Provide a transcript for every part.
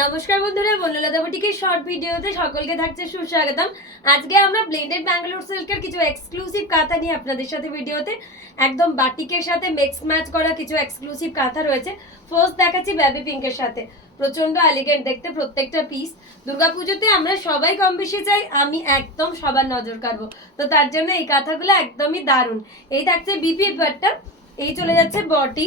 নমস্কার বন্ধুরা, বনলতা বুটিকের শর্ট ভিডিওতে সকলকে থাকছে সুস্বাগতম। আজকে আমরা ব্লেন্ডেড ব্যাঙ্গালোর সিল্কের কিছু এক্সক্লুসিভ কাঁথা নিয়ে আপনাদের সাথে ভিডিওতে একদম বাটিকের সাথে মিক্স ম্যাচ করা কিছু এক্সক্লুসিভ কাঁথা রয়েছে। ফার্স্ট দেখাচ্ছি বেবি পিঙ্কের সাথে, প্রচন্ড এলিগেন্ট দেখতে প্রত্যেকটা পিস। দুর্গাপুজোতে আমরা সবাই কম বেশি চাই, আমি একদম সবার নজর কাড়বো, তো তার জন্য এই কাঁথাগুলো একদমই দারুণ। এই থাকছে বিপির পাটটা, এই চলে যাচ্ছে বটি,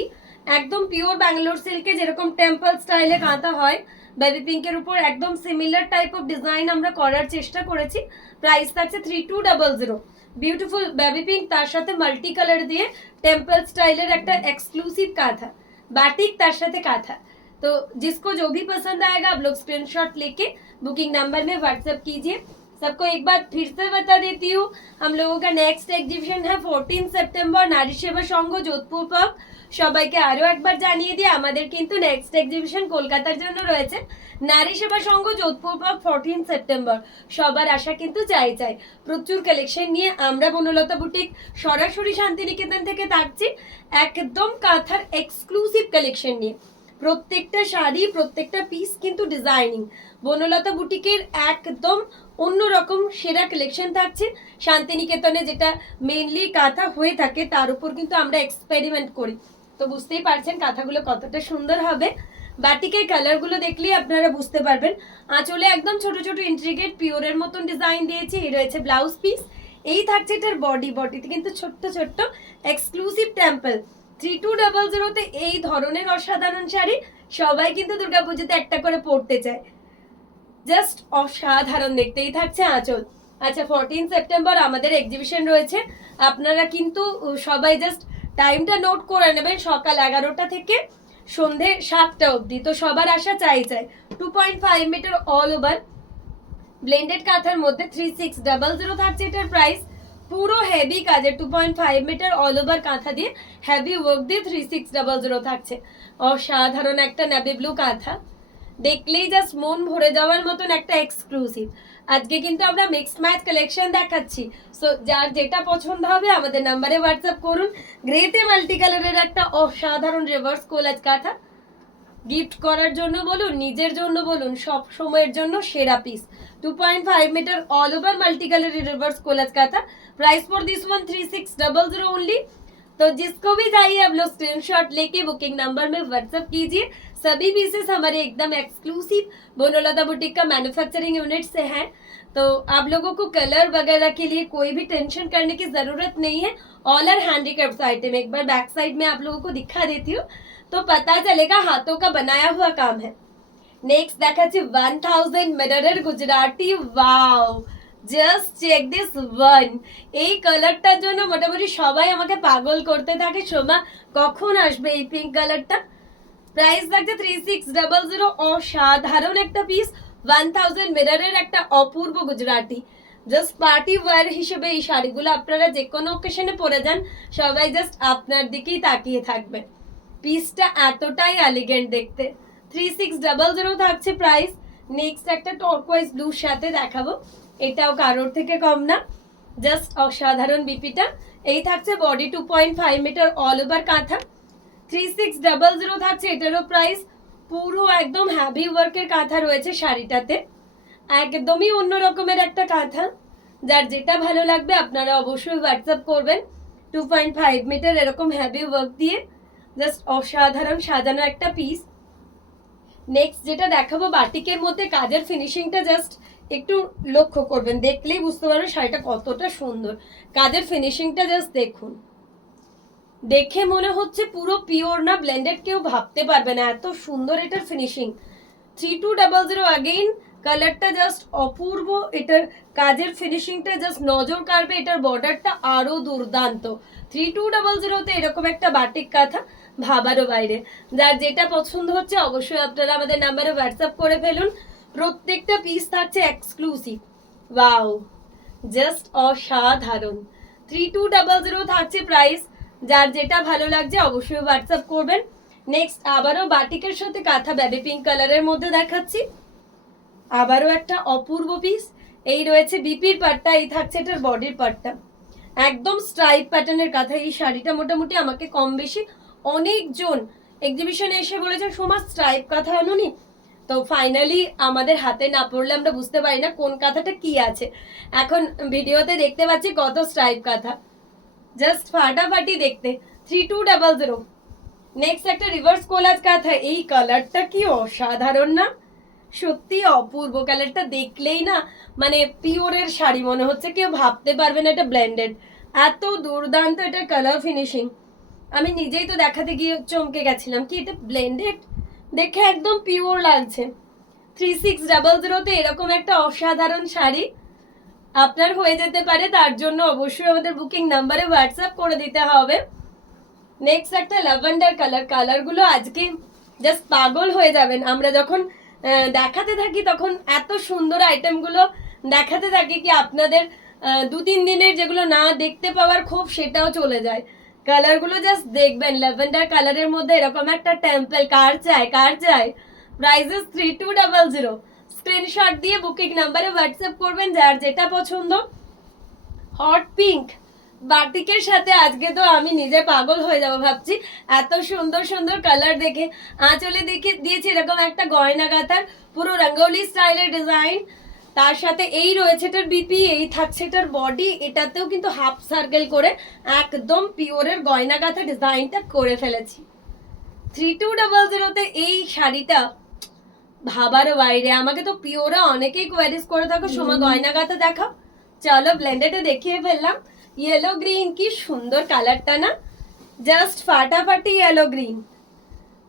একদম পিওর ব্যাঙ্গালোর সিল্কে যেরকম টেম্পল স্টাইলে কাঁথা হয়, বেবি পিঙ্কের উপর একদম সিমিলার টাইপ অফ ডিজাইন আমরা করার চেষ্টা করেছি। প্রাইস থাকছে 3200। বিউটিফুল বেবি পিঙ্ক, তার সাথে মাল্টি কালার দিয়ে टेम्पल स्टाइलर একটা एक्सक्लूसिव काथा, बाटिक तार साथे काथा। तो जिसको जो भी पसंद आएगा आप लोग स्क्रीनशॉट लेके बुकिंग नंबर में व्हाट्सएप कीजिए। सबको एक बार फिर से बता देती हूँ, हम लोगों का नेक्स्ट एग्जीबिशन है 14 सेप्टेम्बर नारी सेवा संघ जोधपुर पार्क। সবাইকে আরো একবার জানিয়ে দিই, আমাদের কিন্তু নেক্সট এক্সিবিশন কলকাতার জন্য রয়েছে নারী সেবা সংঘ যোধপুর পার্ক 14 সেপ্টেম্বর। সবার আশা কিন্তু চাই চাই। প্রচুর কালেকশন নিয়ে আমরা বনলতা বুটিক সরাসরি শান্তিনিকেতন থেকে থাকছি, একদম কাঁথার এক্সক্লুসিভ কালেকশন নিয়ে। প্রত্যেকটা শাড়ি প্রত্যেকটা পিস কিন্তু ডিজাইনিং, বনলতা বুটিকের একদম অন্যরকম সেরা কালেকশন থাকছে। শান্তিনিকেতনে যেটা মেইনলি কাঁথা হয়ে থাকে তার উপর কিন্তু আমরা এক্সপেরিমেন্ট করি, তো বুঝতেই পারছেন কাঁথাগুলো কতটা সুন্দর হবে। বাটিকের কালারগুলো দেখলেই আপনারা বুঝতে পারবেন। আঁচলে একদম ছোট ছোট ইন্ট্রিগেট পিওরের মতন ডিজাইন দিয়েছি। এই রয়েছে ব্লাউজ পিস, এই থাকছে এটার বডিতে কিন্তু ছোট্ট ছোট্ট এক্সক্লুসিভ টেম্পল। 3200-তে এই ধরনের অসাধারণ শাড়ি সবাই কিন্তু দুর্গাপুজোতে একটা করে পরতে চায়, জাস্ট অসাধারণ দেখতে। এই থাকছে আঁচল। আচ্ছা, 14 সেপ্টেম্বর আমাদের এক্সিবিশন রয়েছে, আপনারা কিন্তু সবাই জাস্ট টাইমটা নোট করে নেবেন, সকাল 11টা থেকে সন্ধে 7টা অবধি। তো সবার আশা চাই 2.5 মিটার অল ওভার ব্লেন্ডেড কাঁথার মধ্যে 3600 থাকছে এটার প্রাইস। পুরো হেভি কাজের 2.5 মিটার অল ওভার কাঁথা দিয়ে হেভি ওয়ার্ক দিয়ে 3600 থাকছে। অসাধারণ একটা নেভি ব্লু কাঁথা, দেখলেই জাস্ট মন ভরে যাওয়ার মতন একটা এক্সক্লুসিভ। আজকে কিন্তু আমরা মিক্সড ম্যাচ কালেকশন দেখাচ্ছি, সো যার যেটা পছন্দ হবে আমাদের নাম্বারে হোয়াটসঅ্যাপ করুন। গ্রেতে মাল্টি কালারের একটা অসাধারণ রিভার্স কোলাজ কাঁথা, গিফট করার জন্য বলুন, নিজের জন্য বলুন, সব সময়ের জন্য সেরা পিস। 2.5 metre all over multi colour reverse collage का था। Price for this one 3600 only. तो जिसको भी चाहिए आप लोग स्क्रीनशॉट लेके बुकिंग नंबर में व्हाट्सएप कीजिए। सभी पीसेस हमारे एकदम एक्सक्लूसिव बोनोलता बुटीक का मैन्युफैक्चरिंग यूनिट से हैं, तो आप लोगों को कलर वगैरह के लिए कोई भी टेंशन करने की जरूरत नहीं है। ऑल आर हैंडीक्राफ्ट आइटम, एक बार बैक साइड में आप लोगों को दिखा देती हूँ तो पता चलेगा हाथों का बनाया हुआ काम है। नेक्स्ट দেখাচ্ছি 1000 মিটারের Gujarati. Wow, just check this one. এই কালারটার জন্য মোটামুটি সবাই আমাকে পাগল করতে থাকে, সোমা কখন আসবে এই পিঙ্ক কালারটা। প্রাইস থাকছে 3600। অসাধারণ একটা পিস, 1000 মিটারের একটা অপূর্ব গুজরাটি। জাস্ট পার্টি ওয়্যার হিসেবে এই শাড়িগুলো আপনারা যে কোনো অকেশনে পরে যান, সবাই জাস্ট আপনার দিকেই তাকিয়ে থাকবে। পিসটা এতটাই এলিগেন্ট দেখতে। 3600 থাকছে প্রাইস। নেক্সট একটা টর্কোয়াইজ ব্লুর সাথে দেখাবো, এটাও কারোর থেকে কম না, জাস্ট অসাধারণ বিপিটা। এই থাকছে বডি 2.5 মিটার অল ওভার কাঁথা, 3600 থাকছে এটারও প্রাইস। পুরো একদম হ্যাভি ওয়ার্কের কাঁথা রয়েছে শাড়িটাতে, একদমই অন্য রকমের একটা কাঁথা। যার যেটা ভালো লাগবে আপনারা অবশ্যই হোয়াটসঅ্যাপ করবেন। 2.5 মিটার এরকম হ্যাভি ওয়ার্ক দিয়ে জাস্ট অসাধারণ সাজানো একটা পিস। নেক্সট যেটা দেখাবো বাটিকের মধ্যে কাজের ফিনিশিংটা জাস্ট একটু লক্ষ্য করবেন, দেখলেই বুঝতে পারবেন শাড়িটা কতটা সুন্দর। কাজের ফিনিশিংটা জাস্ট দেখুন, দেখে মনে হচ্ছে পুরো পিওর না ব্লেন্ডেড, কেউ ভাবতে পারবে না এত সুন্দর এটার ফিনিশিং। 3200 अगेन, কালারটা জাস্ট অপূর্ব, এটার কাজের ফিনিশিংটা জাস্ট নজর কাড়বে। এটার বর্ডারটা আরো দুর্দান্ত। 3200-তে এরকম একটা বাটিক কাঁথা ভাবারও বাইরে। যার যেটা পছন্দ হচ্ছে অবশ্যই আপনারা আমাদের নাম্বারে হোয়াটসঅ্যাপ করে ফেলুন। প্রত্যেকটা পিস থাকছে এক্সক্লুসিভ। ওয়াও, জাস্ট অসাধারণ। 3200 থাকছে প্রাইস। যার যেটা ভালো লাগছে অবশ্যই হোয়াটসঅ্যাপ করবেন। নেক্সট আবারও বাটিকের সাথে কাঁথা বেবি পিঙ্ক কালারের মধ্যে দেখাচ্ছি, আবারও একটা অপূর্ব পিস। এই রয়েছে বিপির পাটটা, এই থাকছে এটার বডির পাটটা, একদম স্ট্রাইপ প্যাটার্নের কাঁথা। এই শাড়িটা মোটামুটি আমাকে কম বেশি অনেকজন এক্সিবিশনে এসে বলেছেন সোমা স্ট্রাইপ কাঁথা আনুনি, তো ফাইনালি আমাদের হাতে না পড়লে আমরা বুঝতে পারি না কোন কাঁথাটা কি আছে। এখন ভিডিওতে দেখতে পাচ্ছি কত স্ট্রাইপ কাঁথা, জাস্ট ফাটাফাটি দেখতে। 3200। নেক্সট একটা রিভার্স কোলাজ কাঁথা। এই কালারটা কি অসাধারণ না, সত্যি অপূর্ব। কালারটা দেখলেই না মানে পিওরের শাড়ি মনে হচ্ছে, কেউ ভাবতে পারবে না এটা ব্লেন্ডেড। এত দুর্দান্ত এটা কালার ফিনিশিং, আমি নিজেই তো দেখাতে গিয়ে চমকে গেছিলাম কি এটা ব্লেন্ডেড, দেখে একদম পিওর লাগছে। 3600-তে এরকম একটা অসাধারণ শাড়ি আপনার হয়ে যেতে পারে, তার জন্য অবশ্যই আমাদের বুকিং নাম্বারে হোয়াটসঅ্যাপ করে দিতে হবে। নেক্সট একটা ল্যাভেন্ডার কালার। কালারগুলো আজকে জাস্ট পাগল হয়ে যাবেন। আমরা যখন দেখাতে থাকি তখন এত সুন্দর আইটেমগুলো দেখাতে থাকি কি আপনাদের 2-3 দিনের যেগুলো না দেখতে পাওয়ার ক্ষোভ সেটাও চলে যায়। কালারগুলো জাস্ট দেখবেন, ল্যাভেন্ডার কালারের মধ্যে এরকম একটা টেম্পল। কার চাই। প্রাইসেস 3200। স্ক্রিনশট দিয়ে বুকিং নাম্বারে হোয়াটসঅ্যাপ করবেন যার যেটা পছন্দ। হট পিঙ্ক বাটিকের সাথে আজকে তো আমি নিজে পাগল হয়ে যাব ভাবছি, এত সুন্দর সুন্দর কালার দেখে। আঁচলে দেখে দিয়েছি এরকম একটা গয়না গাঁথার পুরো রঙ্গোলি স্টাইলের ডিজাইন, তার সাথে এই রয়েছে এটার বিপি, এই থাকছে এটার বডি। এটাতেও কিন্তু হাফ সার্কেল করে একদম পিওরের গয়না গাঁথা ডিজাইনটা করে ফেলেছি। 3200-তে এই শাড়িটা ভাবার বাইরে। আমাকে তো পিওরা অনেকেই কোয়ারিজ করে থাকো সোমা গয়না গাঁথা দেখাও, চলো ব্লেন্ডেডে দেখিয়ে ফেললাম। ইয়েলো গ্রিন, কি সুন্দর কালারটা না, জাস্ট ফাটাফাটি ইয়েলো গ্রিন,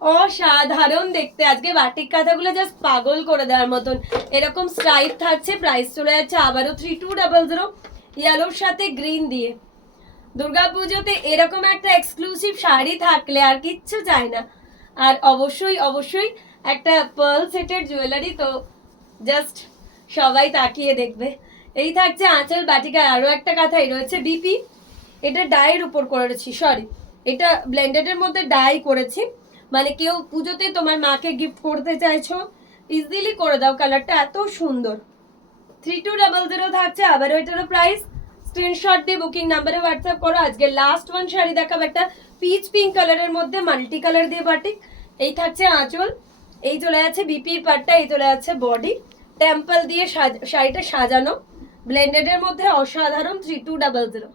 অসাধারণ দেখতে। আজকে বাটিক কাঁথাগুলো জাস্ট পাগল করে দেওয়ার মতন। এরকম স্ট্রাইপ থাকছে, প্রাইস চলে যাচ্ছে আবারও 3200 ইয়েলোর সাথে গ্রিন দিয়ে। দুর্গাপুজোতে এরকম একটা এক্সক্লুসিভ শাড়ি থাকলে আর কিচ্ছু চাই না। আর অবশ্যই অবশ্যই একটা পার্ল সেটের জুয়েলারি, তো জাস্ট সবাই তাকিয়ে দেখবে। এই থাকছে আঁচল বাটিকায় আরো একটা কাঁথাই রয়েছে বিপি। এটা ডাইয়ের উপর করেছি, সরি এটা ব্লেন্ডেডের মধ্যে ডাই করেছি। মানে কেউ পুজোতে তোমার মাকে গিফট করতে চাইছো, ইজিলি করে দাও, কালারটা এত সুন্দর। 3200 থাকছে আবারও এটারও প্রাইস। স্ক্রিনশট দিয়ে বুকিং নাম্বারে হোয়াটসঅ্যাপ করো। আজকে লাস্ট ওয়ান শাড়ি দেখাবো, একটা পিচ পিঙ্ক কালারের মধ্যে মাল্টি কালার দিয়ে বাটিক। এই থাকছে আঁচল, এই চলে যাচ্ছে বিপির পাটটা, এই চলে যাচ্ছে বডি, টেম্পল দিয়ে শাড়িটা সাজানো, ব্লেন্ডেডের মধ্যে অসাধারণ। 3200।